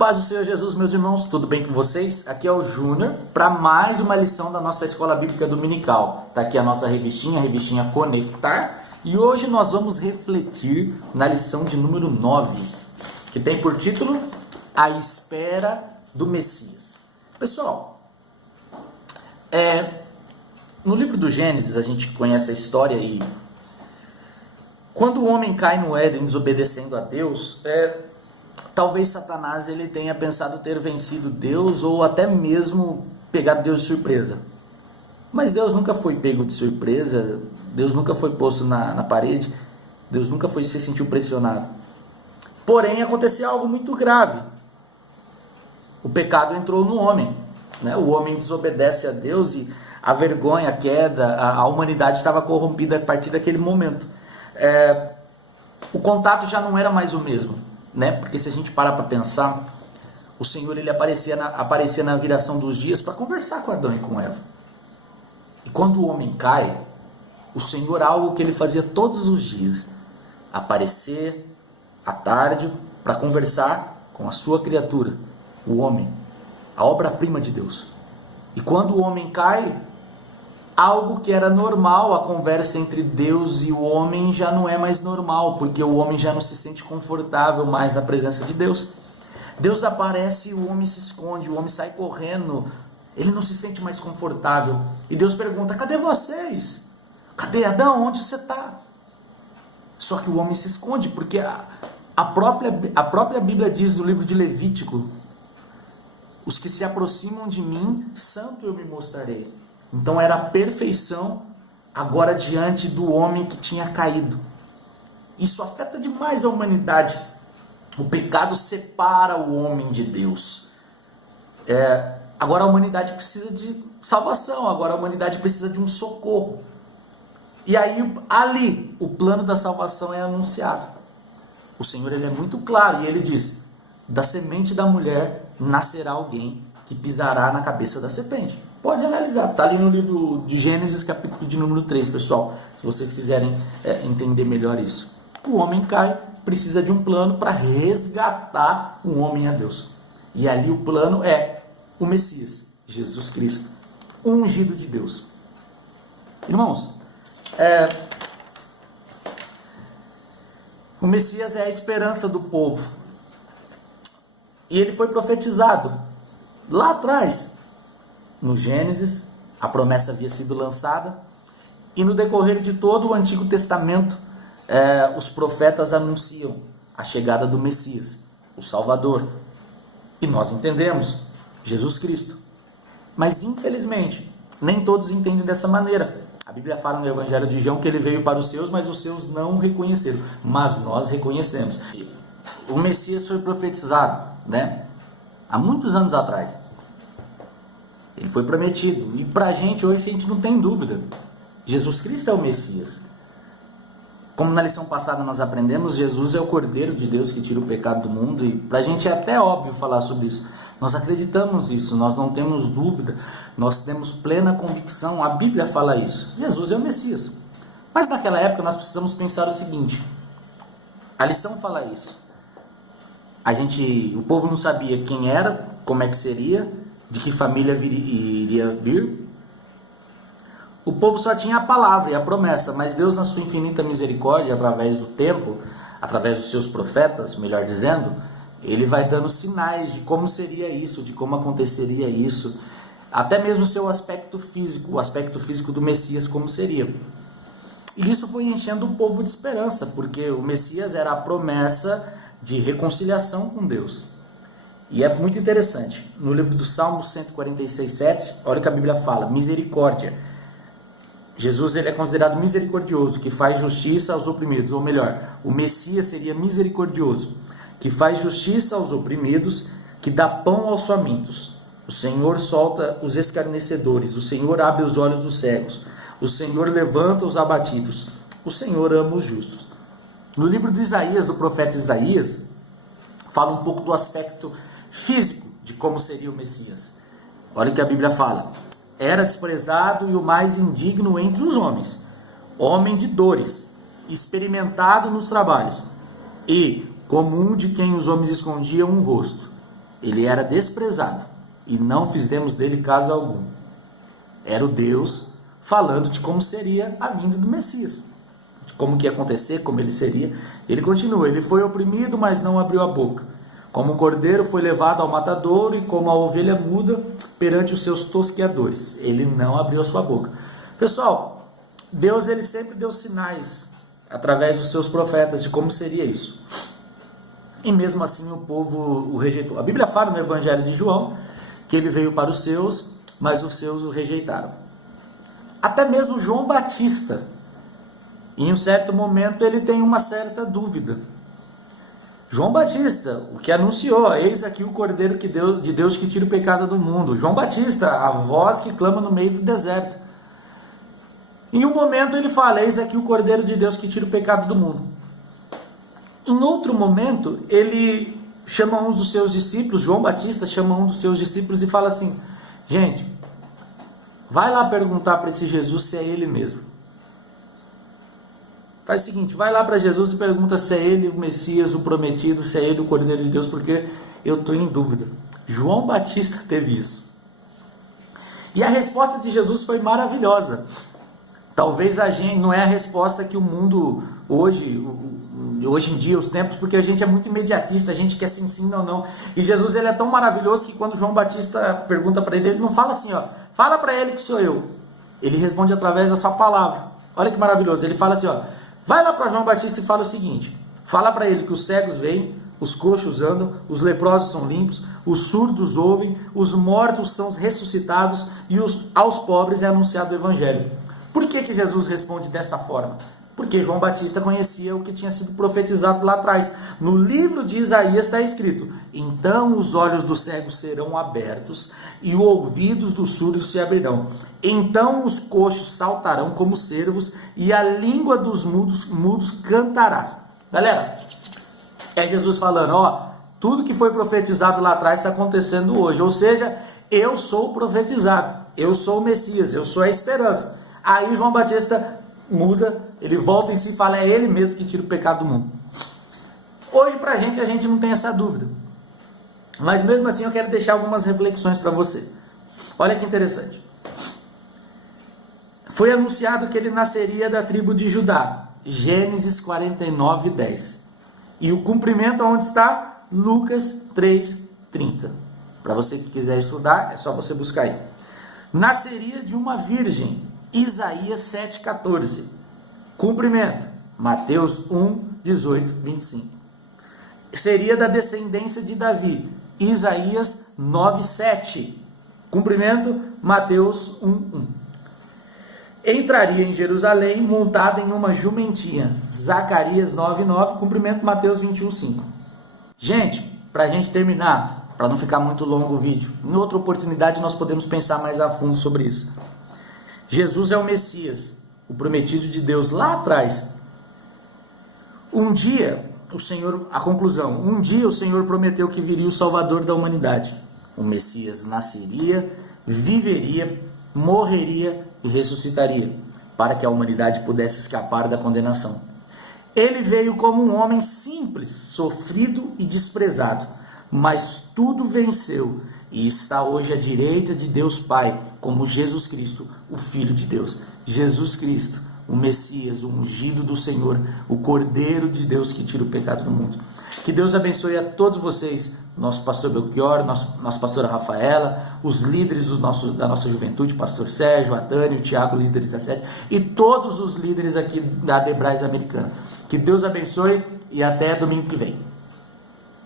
Paz do Senhor Jesus, meus irmãos, tudo bem com vocês? Aqui é o Júnior para mais uma lição da nossa Escola Bíblica Dominical. Está aqui a nossa revistinha, a revistinha Conectar, e hoje nós vamos refletir na lição de número 9, que tem por título A Espera do Messias. Pessoal, no livro do Gênesis a gente conhece a história e quando o homem cai no Éden desobedecendo a Deus, talvez Satanás ele tenha pensado ter vencido Deus ou até mesmo pegado Deus de surpresa. Mas Deus nunca foi pego de surpresa, Deus nunca foi posto na parede, Deus nunca se sentiu pressionado. Porém, aconteceu algo muito grave. O pecado entrou no homem, né? O homem desobedece a Deus e a vergonha, a queda, a humanidade estava corrompida a partir daquele momento. O contato já não era mais o mesmo. Né? Porque se a gente parar para pensar, o Senhor ele aparecia na viração dos dias para conversar com Adão e com Eva. E quando o homem cai, o Senhor, algo que ele fazia todos os dias, aparecer à tarde para conversar com a sua criatura, o homem, a obra-prima de Deus. E quando o homem cai, algo que era normal, a conversa entre Deus e o homem já não é mais normal, porque o homem já não se sente confortável mais na presença de Deus. Deus aparece e o homem se esconde, o homem sai correndo, ele não se sente mais confortável. E Deus pergunta, cadê vocês? Cadê Adão? Onde você está? Só que o homem se esconde, porque a própria Bíblia diz no livro de Levítico, os que se aproximam de mim, santo eu me mostrarei. Então era a perfeição agora diante do homem que tinha caído. Isso afeta demais a humanidade. O pecado separa o homem de Deus. Agora a humanidade precisa de salvação, agora a humanidade precisa de um socorro. E aí ali o plano da salvação é anunciado. O Senhor ele é muito claro e ele diz, da semente da mulher nascerá alguém que pisará na cabeça da serpente. Pode analisar, está ali no livro de Gênesis, capítulo de número 3, pessoal, se vocês quiserem entender melhor isso. O homem cai, precisa de um plano para resgatar o homem a Deus. E ali o plano é o Messias, Jesus Cristo, o ungido de Deus. Irmãos, o Messias é a esperança do povo. E ele foi profetizado lá atrás. No Gênesis, a promessa havia sido lançada, e no decorrer de todo o Antigo Testamento, os profetas anunciam a chegada do Messias, o Salvador. E nós entendemos, Jesus Cristo. Mas infelizmente, nem todos entendem dessa maneira. A Bíblia fala no Evangelho de João que ele veio para os seus, mas os seus não o reconheceram. Mas nós reconhecemos. O Messias foi profetizado, né? Há muitos anos atrás. Ele foi prometido. E para a gente hoje a gente não tem dúvida. Jesus Cristo é o Messias. Como na lição passada nós aprendemos, Jesus é o Cordeiro de Deus que tira o pecado do mundo. E para a gente é até óbvio falar sobre isso. Nós acreditamos nisso, nós não temos dúvida. Nós temos plena convicção. A Bíblia fala isso. Jesus é o Messias. Mas naquela época nós precisamos pensar o seguinte. A lição fala isso. O povo não sabia quem era, como é que seria, de que família iria vir. O povo só tinha a palavra e a promessa, mas Deus, na sua infinita misericórdia, através do tempo, através dos seus profetas, melhor dizendo, ele vai dando sinais de como seria isso, de como aconteceria isso, até mesmo o seu aspecto físico, o aspecto físico do Messias, como seria. E isso foi enchendo o povo de esperança, porque o Messias era a promessa de reconciliação com Deus. E é muito interessante, no livro do Salmo 146:7, olha o que a Bíblia fala, misericórdia. Jesus ele é considerado misericordioso, que faz justiça aos oprimidos, ou melhor, o Messias seria misericordioso, que faz justiça aos oprimidos, que dá pão aos famintos. O Senhor solta os escarnecedores, o Senhor abre os olhos dos cegos, o Senhor levanta os abatidos, o Senhor ama os justos. No livro de Isaías, do profeta Isaías, fala um pouco do aspecto físico de como seria o Messias. Olha o que a Bíblia fala. Era desprezado e o mais indigno entre os homens, homem de dores, experimentado nos trabalhos, e comum de quem os homens escondiam um rosto. Ele era desprezado e não fizemos dele caso algum. Era o Deus falando de como seria a vinda do Messias, de como que ia acontecer, como ele seria. Ele continua: ele foi oprimido, mas não abriu a boca. Como um cordeiro foi levado ao matadouro e como a ovelha muda perante os seus tosqueadores. Ele não abriu a sua boca. Pessoal, Deus ele sempre deu sinais através dos seus profetas de como seria isso. E mesmo assim o povo o rejeitou. A Bíblia fala no Evangelho de João que ele veio para os seus, mas os seus o rejeitaram. Até mesmo João Batista, em um certo momento, ele tem uma certa dúvida. João Batista, o que anunciou: eis aqui o Cordeiro de Deus que tira o pecado do mundo. João Batista, a voz que clama no meio do deserto. Em um momento ele fala: eis aqui o Cordeiro de Deus que tira o pecado do mundo. Em outro momento, ele chama um dos seus discípulos, João Batista chama um dos seus discípulos e fala assim: gente, vai lá perguntar para esse Jesus se é ele mesmo. Faz o seguinte, vai lá para Jesus e pergunta se é ele o Messias, o prometido, se é ele o Cordeiro de Deus, porque eu estou em dúvida. João Batista teve isso. E a resposta de Jesus foi maravilhosa. Talvez a gente, não é a resposta que o mundo hoje em dia, os tempos, porque a gente é muito imediatista, a gente quer sim ou não. E Jesus ele é tão maravilhoso que quando João Batista pergunta para ele, ele não fala assim, ó, fala para ele que sou eu. Ele responde através da sua palavra. Olha que maravilhoso. Ele fala assim, ó, vai lá para João Batista e fala o seguinte: fala para ele que os cegos veem, os coxos andam, os leprosos são limpos, os surdos ouvem, os mortos são ressuscitados e aos pobres é anunciado o evangelho. Por que Jesus responde dessa forma? Porque João Batista conhecia o que tinha sido profetizado lá atrás. No livro de Isaías está escrito: então os olhos dos cegos serão abertos e os ouvidos dos surdos se abrirão. Então os coxos saltarão como cervos e a língua dos mudos cantarás. Galera, é Jesus falando, ó, tudo que foi profetizado lá atrás está acontecendo hoje. Ou seja, eu sou o profetizado, eu sou o Messias, eu sou a esperança. Aí João Batista muda, ele volta em si e fala: é ele mesmo que tira o pecado do mundo. Hoje a gente não tem essa dúvida. Mas mesmo assim eu quero deixar algumas reflexões para você. Olha que interessante. Foi anunciado que ele nasceria da tribo de Judá. Gênesis 49, 10. E o cumprimento onde está? Lucas 3, 30. Para você que quiser estudar, é só você buscar aí. Nasceria de uma virgem. Isaías 7,14. Cumprimento. Mateus 1, 18, 25. Seria da descendência de Davi. Isaías 9, 7. Cumprimento. Mateus 1, 1. Entraria em Jerusalém montada em uma jumentinha. Zacarias 9, 9. Cumprimento. Mateus 21, 5. Gente, para a gente terminar, para não ficar muito longo o vídeo, em outra oportunidade nós podemos pensar mais a fundo sobre isso. Jesus é o Messias, o prometido de Deus lá atrás. Um dia o Senhor prometeu que viria o Salvador da humanidade. O Messias nasceria, viveria, morreria e ressuscitaria, para que a humanidade pudesse escapar da condenação. Ele veio como um homem simples, sofrido e desprezado, mas tudo venceu e está hoje à direita de Deus Pai, como Jesus Cristo, o Filho de Deus. Jesus Cristo, o Messias, o ungido do Senhor, o Cordeiro de Deus que tira o pecado do mundo. Que Deus abençoe a todos vocês, nosso pastor Belchior, nossa pastora Rafaela, os líderes da nossa juventude, pastor Sérgio, a Tânia, o Tiago, líderes da sede, e todos os líderes aqui da Debrais Americana. Que Deus abençoe e até domingo que vem.